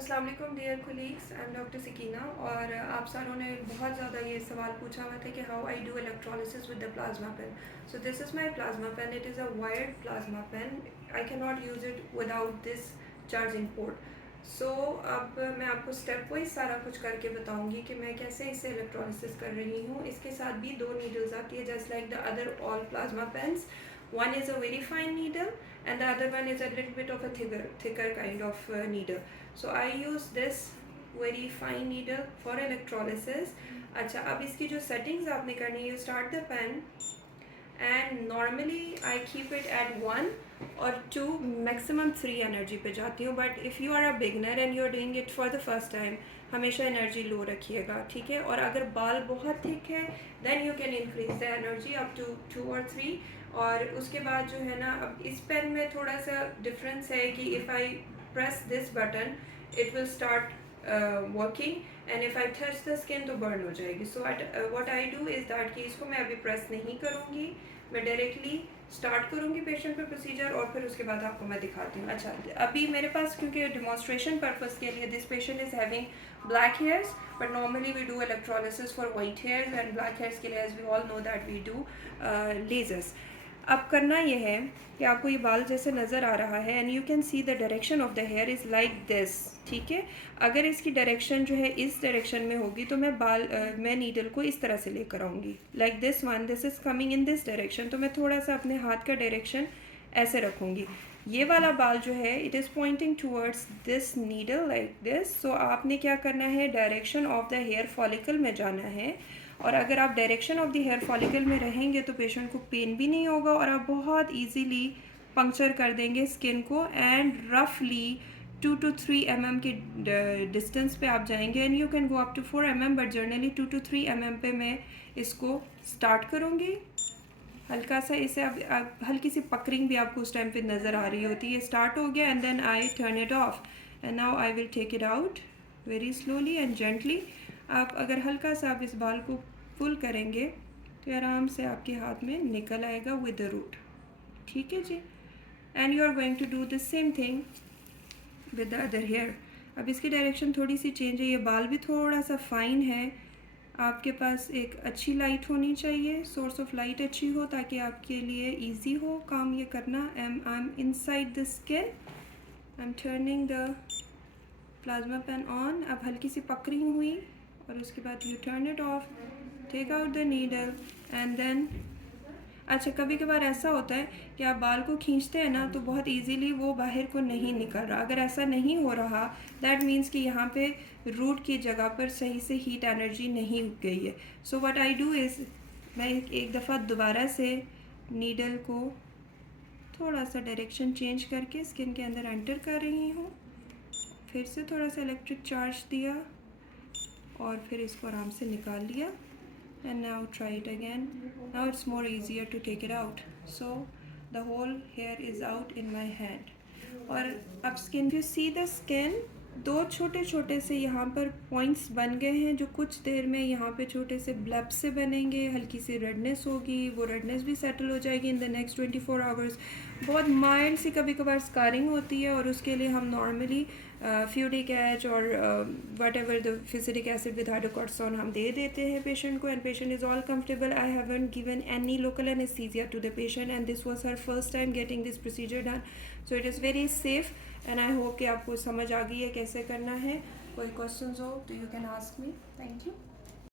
अस्सलाम वालेकुम dear colleagues, I am doctor Sakina. और आप सारों ने बहुत ज़्यादा ये सवाल पूछा हुआ था कि how I do electrolysis with the plasma pen. So this is my plasma pen, it is a wired plasma pen. I can not use it without this charging port. So अब मैं आपको स्टेप वाइज सारा कुछ करके बताऊंगी कि मैं कैसे इसे इलेक्ट्रोलिसिस कर रही हूँ। इसके साथ भी दो नीडल्स आती है just like the other all plasma pens. One is a very fine needle and the other one is a little bit of a thicker kind of needle. So I use this very fine needle for electrolysis. अच्छा, अब इसकी जो settings आपने करनी है, you start the pen and normally I keep it at 1 or 2, maximum 3 energy पे जाती हूँ. But if you are a beginner and you are doing it for the first time, हमेशा एनर्जी लो रखिएगा, ठीक है. और अगर बाल बहुत थिक है then you can increase the energy up to 2 और 3. और उसके बाद जो है ना, अब इस पेन में थोड़ा सा डिफरेंस है कि if I press this button it will start working and if I touch the skin तो बर्न हो जाएगी. So what I do is that कि इसको मैं अभी प्रेस नहीं करूँगी, मैं डायरेक्टली स्टार्ट करूँगी पेशेंट पे प्रोसीजर और फिर उसके बाद आपको मैं दिखाती हूँ. अच्छा, अभी मेरे पास क्योंकि डिमॉन्स्ट्रेशन पर्पज़ के लिए this patient is having black hairs, but normally we do electrolysis for white hairs, and black hairs के लिए as we all know that we do lasers. अब करना ये है कि आपको ये बाल जैसे नज़र आ रहा है and you can see the direction of the here is like this, ठीक है. अगर इसकी डायरेक्शन जो है इस डायरेक्शन में होगी तो मैं नीडल को इस तरह से लेकर आऊँगी, like this one, this is coming in this direction. तो मैं थोड़ा सा अपने हाथ का डायरेक्शन ऐसे रखूँगी. ये वाला बाल जो है it is pointing towards this needle like this. So आपने क्या करना है, direction of the hair follicle में जाना है. और अगर आप direction of the hair follicle में रहेंगे तो पेशेंट को पेन भी नहीं होगा और आप बहुत इजीली पंक्चर कर देंगे स्किन को. एंड रफली 2 to 3 mm के डिस्टेंस पे आप जाएंगे and you can go up to 4 mm, but generally 2 to 3 mm पे मैं इसको स्टार्ट करूँगी. हल्का सा इसे अब हल्की सी पकरिंग भी आपको उस टाइम पे नज़र आ रही होती है. स्टार्ट हो गया and then I turn it off and now I will take it out very slowly and gently. आप अगर हल्का सा आप इस बाल को पुल करेंगे तो आराम से आपके हाथ में निकल आएगा विद द रूट, ठीक है जी. And you are going to do the same thing with the other hair. अब इसकी डायरेक्शन थोड़ी सी चेंज है, ये बाल भी थोड़ा सा फाइन है. आपके पास एक अच्छी लाइट होनी चाहिए, सोर्स ऑफ लाइट अच्छी हो ताकि आपके लिए इजी हो काम ये करना. I am inside the skin, I am turning the plasma pen on. अब हल्की सी पकरिंग हुई और उसके बाद you turn it off, take out the needle and then. अच्छा, कभी कभार ऐसा होता है कि आप बाल को खींचते हैं ना तो बहुत इजीली वो बाहर को नहीं निकल रहा. अगर ऐसा नहीं हो रहा दैट मीन्स कि यहाँ पे रूट की जगह पर सही से हीट एनर्जी नहीं गई है. So what I do is मैं एक दफ़ा दोबारा से नीडल को थोड़ा सा डायरेक्शन चेंज करके स्किन के अंदर एंटर कर रही हूँ. फिर से थोड़ा सा इलेक्ट्रिक चार्ज दिया और फिर इसको आराम से निकाल लिया. And now try it again. Now it's more easier to take it out. So the whole hair is out in my hand. और अब skin, you see the skin, दो छोटे छोटे से यहाँ पर पॉइंट्स बन गए हैं जो कुछ देर में यहाँ पे छोटे से ब्लब से बनेंगे. हल्की सी रेडनेस होगी, वो रेडनेस भी सेटल हो जाएगी इन द नेक्स्ट 24 आवर्स. बहुत माइल्ड सी कभी कभार स्कारिंग होती है और उसके लिए हम नॉर्मली फ्यूरिक एच और whatever the fusidic acid with hydrocortisone हम दे देते हैं पेशेंट को and patient is all comfortable. I haven't given any local anaesthesia to the patient and this was her first time getting this procedure done. So it is very safe and I hope कि आपको समझ आ गई है कैसे करना है. कोई questions हो तो you can ask me. Thank you.